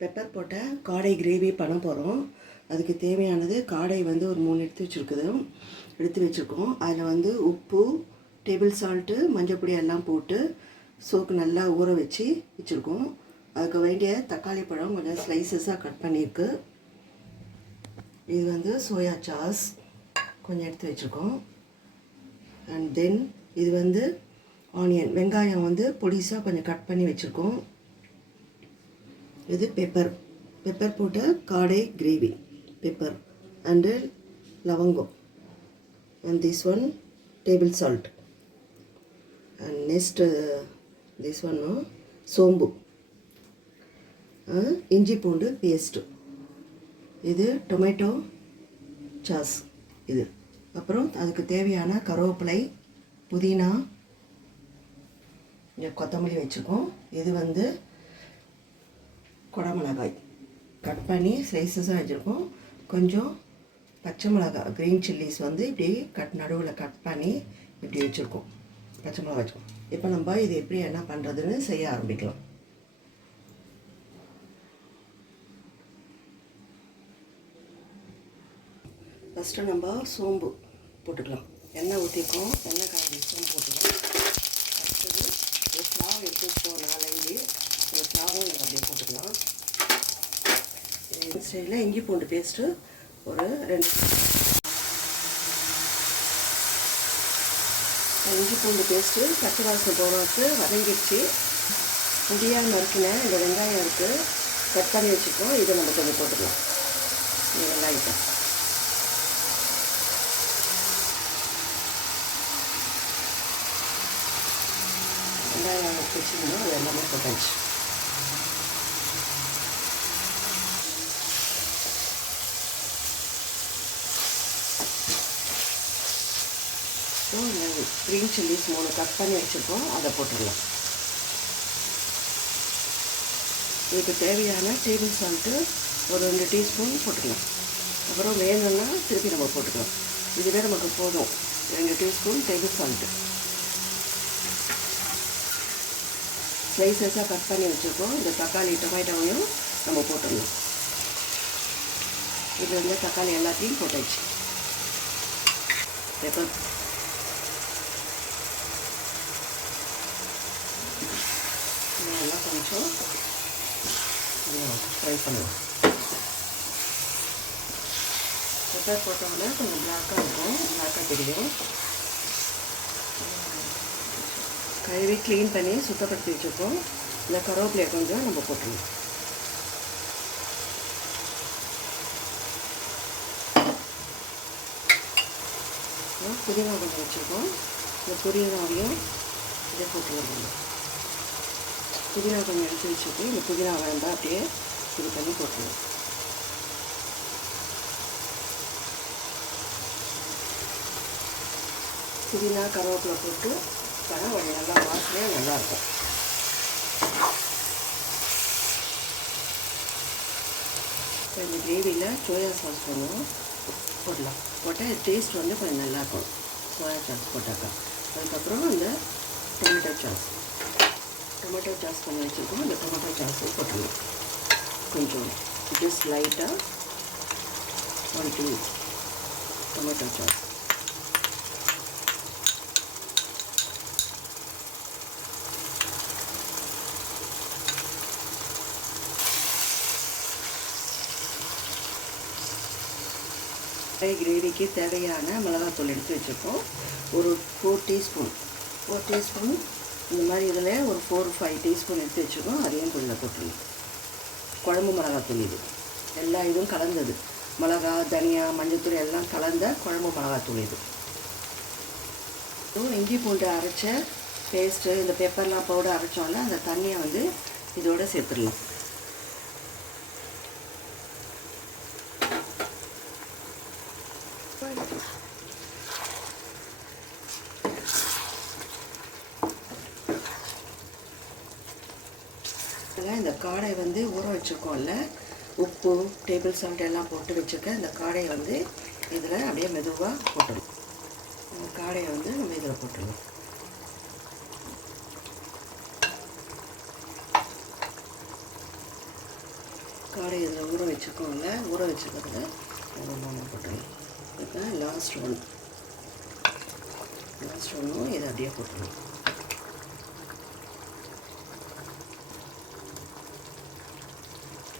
Pepper போட்ட காடை gravy பண்ண போகிறோம். அதுக்கு தேவையானது காடை வந்து ஒரு 3 எடுத்து வச்சுருக்கோம். அதில் வந்து உப்பு, டேபிள் சால்ட்டு, மஞ்சள் பொடி எல்லாம் போட்டு சோக்கு நல்லா ஊற வச்சுருக்கோம். அதுக்கு வேண்டிய தக்காளி பழம் கொஞ்சம் ஸ்லைசஸாக கட் பண்ணியிருக்கு. இது வந்து சோயா சாஸ் கொஞ்சம் எடுத்து வச்சுருக்கோம். அண்ட் தென் இது வந்து ஆனியன், வெங்காயம் வந்து பொடிசாக கொஞ்சம் கட் பண்ணி வச்சுருக்கோம். இது பெப்பர் போட்ட காடை கிரேவி, பெப்பர் அண்டு லவங்கம், and this one table salt, and next this one சோம்பு, இஞ்சி பூண்டு பேஸ்ட்டு, இது டொமேட்டோ சாஸ், இது அப்புறம் அதுக்கு தேவையான கருவேப்பிலை, புதினா, இங்கே கொத்தமல்லி வச்சுருக்கோம். இது வந்து குடமிளகாய் கட் பண்ணி ஸ்லைசஸாக வச்சுருக்கோம். கொஞ்சம் பச்சை மிளகாய், க்ரீன் சில்லிஸ் வந்து இப்படி நடுவில் கட் பண்ணி இப்படி வச்சுருக்கோம். பச்சை மிளகாய் வச்சுருக்கோம். இப்போ நம்ம இது எப்படி என்ன பண்ணுறதுன்னு செய்ய ஆரம்பிக்கலாம். ஃபஸ்ட்டு நம்ம சோம்பு போட்டுக்கலாம். எண்ணெய் ஊற்றிருக்கோம். எண்ணெய் காய்ச்சி சோம்பு போட்டுக்கலாம். அடுத்தது ஒரு ஃப்ளாவ் எடுத்து வச்சுக்கோம். 4-5 ஒரு ஃப்ளாவும் நம்ம அப்படியே போட்டுக்கலாம். இந்த ஸ்டைலில் இஞ்சி பூண்டு பேஸ்ட்டு ஒரு 2 இஞ்சி பூண்டு பேஸ்ட்டு பச்சை வாசனை போகிறதுக்கு வதங்கிடுச்சு. முடியாக நறுக்கின இந்த வெங்காயம் இருக்குது, கட் பண்ணி வச்சுருக்கோம். இதை நம்ம கொஞ்சம் போட்டுக்கலாம். இந்த வெங்காயத்தை வெங்காயம் வச்சுக்கணும். அது எல்லாமே போட்டாச்சு. க்ரீன் சில்லிஸ் 3 கட் பண்ணி வச்சுருக்கோம். அதை போட்டுடலாம். இதுக்கு தேவையான டேபிள் சால்ட்டு ஒரு 2 டீஸ்பூன் போட்டுக்கலாம். அப்புறம் வேணும்னா திருப்பி நம்ம போட்டுக்கலாம். இதுவே நமக்கு போதும். 2 டீஸ்பூன் டேபிள் சால்ட்டு. ஸ்லைசஸாக கட் பண்ணி வச்சுருக்கோம். இந்த தக்காளி டொமேட்டோவையும் நம்ம போட்டுடலாம். இது வந்து தக்காளி எல்லாத்தையும் போட்டாச்சு. பெப்பர் நல்லா கொஞ்சம் ஃப்ரை பண்ணுவோம். பெப்பர் போட்டோம்னா கொஞ்சம் பிளாக்காக இருக்கும், பிளாக்காக தெரியும். கழுவி க்ளீன் பண்ணி சுத்தப்படுத்தி வச்சுருக்கோம். இந்த கருவேப்பிலையை கொஞ்சம் நம்ம போட்டுருவோம். புதினா கொஞ்சம் வச்சுருக்கோம். இந்த புதினாவையும் இதை போட்டுருவோம். புதினா கொஞ்சம் எடுத்து வச்சுட்டு இந்த புதினா வேண்டாம் அப்படியே இது பண்ணி போட்டுருவோம். புதினா கருவேப்பிலை போட்டு பண்ணால் கொஞ்சம் நல்லா வாசனையாக நல்லாயிருக்கும். இப்போ இந்த கிரேவியில் சோயா சாஸ் கொஞ்சம் போடலாம். போட்டால் டேஸ்ட் வந்து கொஞ்சம் நல்லாயிருக்கும். சோயா சாஸ் போட்டாக்கா. அதுக்கப்புறம் இந்த டொமேட்டோ சாஸ் பண்ணி வச்சுருக்கோம். அந்த டொமேட்டோ சாஸும் போட்டுருவோம். கொஞ்சம் ஜஸ்ட் லைட்டாக 1-2 டொமேட்டோ சாஸ். கிரேவிக்கு தேவையான மிளகாத்தூள் எடுத்து வச்சுருக்கோம். ஒரு 4 டீஸ்பூன் இந்த மாதிரி இதில் ஒரு 4-5 டீஸ்பூன் எடுத்து வச்சுருக்கோம். அதையும் தூளில் போட்டுருவோம். குழம்பு மிளகாத்தூள் இது எல்லா இதுவும் கலந்தது. மிளகா, தனியா, மஞ்சத்தூள் எல்லாம் கலந்த குழம்பு மிளகாத்தூள் இது. இஞ்சி பூண்டு அரைச்ச பேஸ்ட்டு, இந்த பெப்பர்லாம் பவுடர் அரைச்சோம்ல, அந்த தண்ணியை வந்து இதோடு சேர்த்துடலாம். இந்த காடை வந்து ஊற வச்சுருக்கோம்ல, உப்பு, டேபிள் சால்ட் எல்லாம் போட்டு வச்சுருக்கேன். இந்த காடையை வந்து இதில் அப்படியே மெதுவாக போட்டுடணும். இந்த காடையை வந்து நம்ம இதில் போட்டுடலாம். காடை இதில் ஊற வச்சுருக்கோம்ல, ஊற வச்சுருக்கிறத ஒன்று போட்டுடலாம். இப்போ லாஸ்ட் ஒன்றும் இதை அப்படியே போட்டுடலாம்.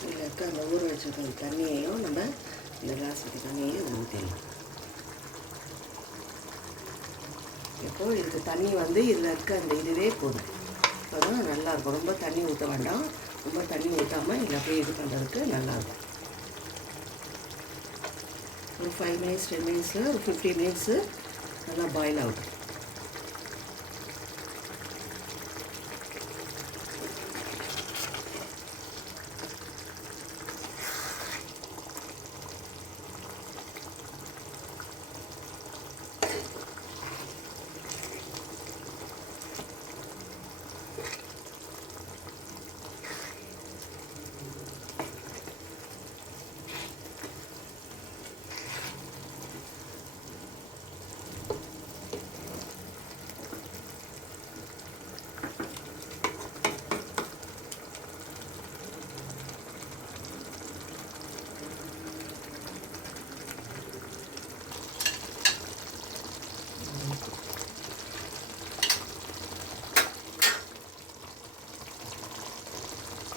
இதில் இருக்க அந்த ஊற வச்சுருக்க தண்ணியையும் நம்ம இந்த கிளாஸ் வச்ச தண்ணியையும் இதை ஊற்றிடலாம். இப்போது இதுக்கு தண்ணி வந்து இதில் இருக்க அந்த இதுவே போதும். அப்போ தான் நல்லாயிருக்கும். ரொம்ப தண்ணி ஊற்ற வேண்டாம். ரொம்ப தண்ணி ஊற்றாமல் இதில் அப்படியே இது பண்ணுறதுக்கு நல்லாயிருக்கும். ஒரு 5 மினிட்ஸ் 10 மினிட்ஸில் ஒரு 50 மினிட்ஸு நல்லா பாயில் ஆகும்.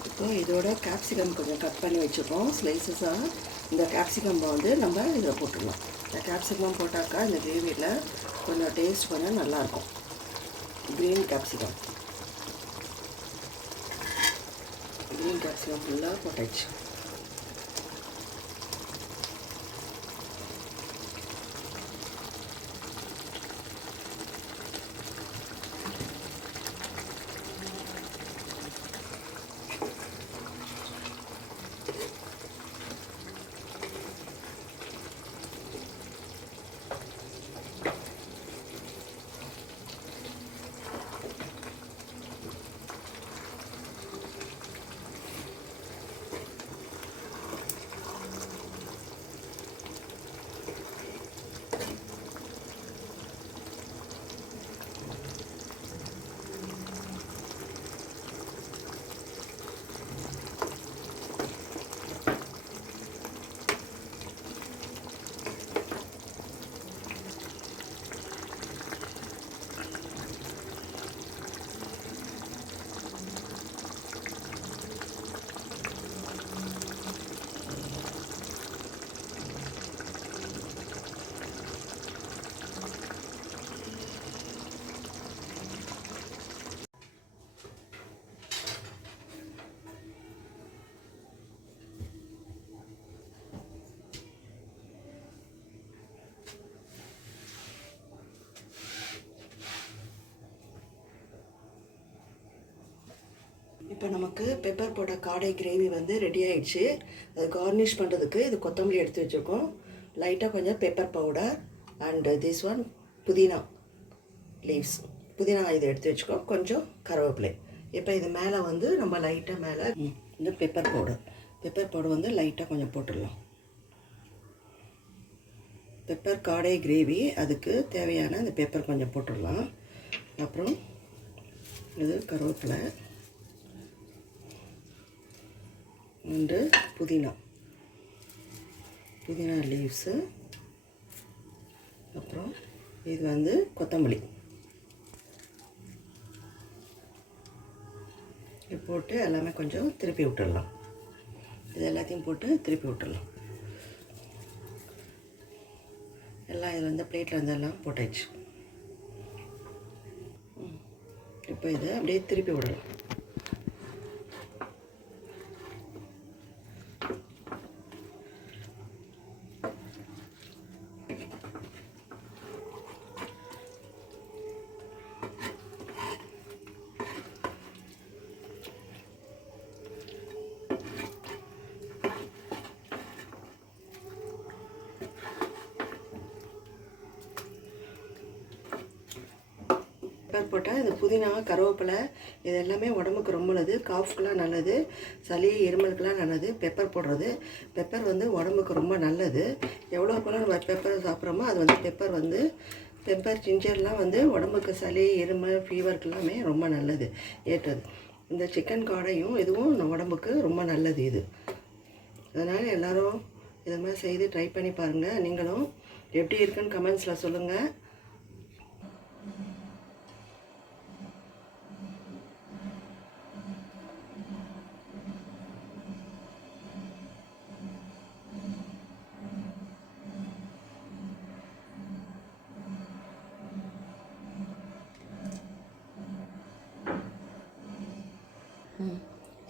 இப்போ இதோட கேப்சிகம் கொஞ்சம் கட் பண்ணி வச்சுருக்கோம் ஸ்லைசஸாக. இந்த கேப்சிகம் வந்து நம்ம இதில் போட்டுடலாம். இந்த கேப்சிகம் போட்டாக்கா இந்த கிரேவியில் கொஞ்சம் டேஸ்ட் கொஞ்சம் நல்லாயிருக்கும். க்ரீன் கேப்சிகம் ஃபுல்லாக போட்டாச்சு. இப்போ நமக்கு பெப்பர் போட்ட காடை கிரேவி வந்து ரெடி ஆகிடுச்சு. அது கார்னிஷ் பண்ணுறதுக்கு இது கொத்தமல்லி எடுத்து வச்சுருக்கோம், லைட்டாக கொஞ்சம் pepper powder and this one புதினா லீவ்ஸ், புதினா இது எடுத்து வச்சுக்கோம், கொஞ்சம் கருவேப்பிலை. இப்போ இது மேலே வந்து நம்ம லைட்டாக மேலே இந்த பெப்பர் பவுடர் வந்து லைட்டாக கொஞ்சம் போட்டுடலாம். பெப்பர் காடை கிரேவி அதுக்கு தேவையான இந்த பெப்பர் கொஞ்சம் போட்டுடலாம். அப்புறம் இது கருவேப்பிலை அண்டு புதினா லீவ்ஸு, அப்புறம் இது வந்து கொத்தமல்லி இது போட்டு எல்லாமே கொஞ்சம் திருப்பி விட்டுடலாம். இது எல்லாத்தையும் போட்டு திருப்பி விட்டுடலாம். எல்லாம் இதில் வந்து பிளேட்டில் வந்து எல்லாம் போட்டாச்சு. இப்போ இதை அப்படியே திருப்பி விடலாம். பெப்பர் போட்டால் இந்த புதினா கருவேப்பிலை இது எல்லாமே உடம்புக்கு ரொம்ப நல்லது. காஃப்க்கெலாம் நல்லது, சளி இருமலுக்கெலாம் நல்லது பெப்பர் போடுறது. பெப்பர் வந்து உடம்புக்கு ரொம்ப நல்லது. எவ்வளோக்குள்ள நம்ம பெப்பர் சாப்பிட்றோமோ அது வந்து பெப்பர் ஜிஞ்சர்லாம் வந்து உடம்புக்கு சளி இருமல் ஃபீவருக்கு எல்லாமே ரொம்ப நல்லது, ஏற்றது. இந்த சிக்கன் காடையும் இதுவும் நம்ம உடம்புக்கு ரொம்ப நல்லது. இது அதனால் எல்லோரும் இதை மாதிரி செய்து ட்ரை பண்ணி பாருங்கள். நீங்களும் எப்படி இருக்குன்னு கமெண்ட்ஸில் சொல்லுங்கள்.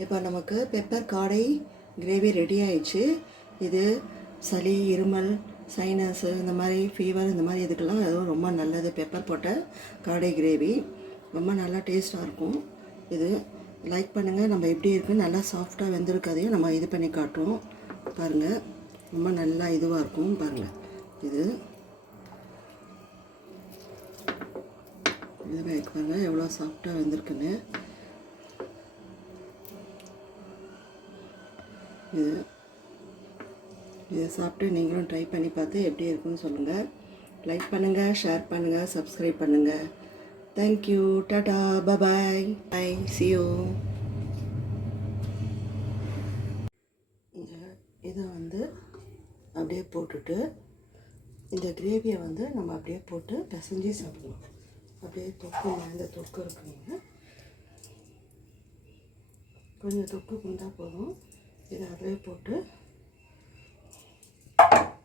இப்போ நமக்கு பெப்பர் காடை கிரேவி ரெடி ஆயிடுச்சு. இது சளி, இருமல், சைனஸு, இந்த மாதிரி ஃபீவர், இந்த மாதிரி இதுக்கெல்லாம் அதுவும் ரொம்ப நல்லது. பெப்பர் போட்ட காடை கிரேவி ரொம்ப நல்லா டேஸ்ட்டாக இருக்கும். இது லைக் பண்ணுங்கள். நம்ம எப்படி இருக்குன்னு நல்லா சாஃப்டாக வெந்திருக்கதையும் நம்ம இது பண்ணி காட்டுவோம் பாருங்கள். ரொம்ப நல்லா இதுவாக இருக்கும் பாருங்கள். இது பாருங்க எவ்வளோ சாஃப்டாக வெந்திருக்குன்னு. இதை சாப்பிட்டு நீங்களும் ட்ரை பண்ணி பார்த்து எப்படி இருக்குன்னு சொல்லுங்கள். லைக் பண்ணுங்கள், ஷேர் பண்ணுங்கள், சப்ஸ்கிரைப் பண்ணுங்கள். தேங்க்யூ. டாடா, பபாய், பை, see you. இதை வந்து அப்படியே போட்டுட்டு இந்த கிரேவியை வந்து நம்ம அப்படியே போட்டு பிசைஞ்சு சாப்பிடலாம். அப்படியே தொக்கு, இந்த தொக்கு இருக்குங்க, கொஞ்சம் தொக்கு குந்தா போதும். இதை அப்படியே போட்டு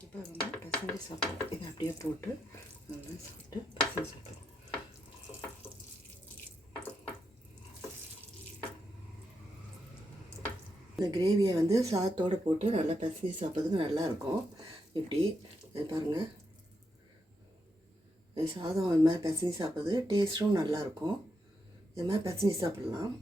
இப்போ வந்து பிசைஞ்சு சாப்பிடுவோம். இதை அப்படியே போட்டு நல்லா சாப்பிட்டு பிசைஞ்சு சாப்பிடுவோம். இந்த கிரேவியை வந்து சாதத்தோடு போட்டு நல்லா பிசைஞ்சு சாப்பிட்றதுக்கு நல்லாயிருக்கும். இப்படி பாருங்கள், சாதம் இது மாதிரி பிசைஞ்சு சாப்பிட்றது டேஸ்ட்டும் நல்லாயிருக்கும். இது மாதிரி பிசைஞ்சு சாப்பிட்லாம்.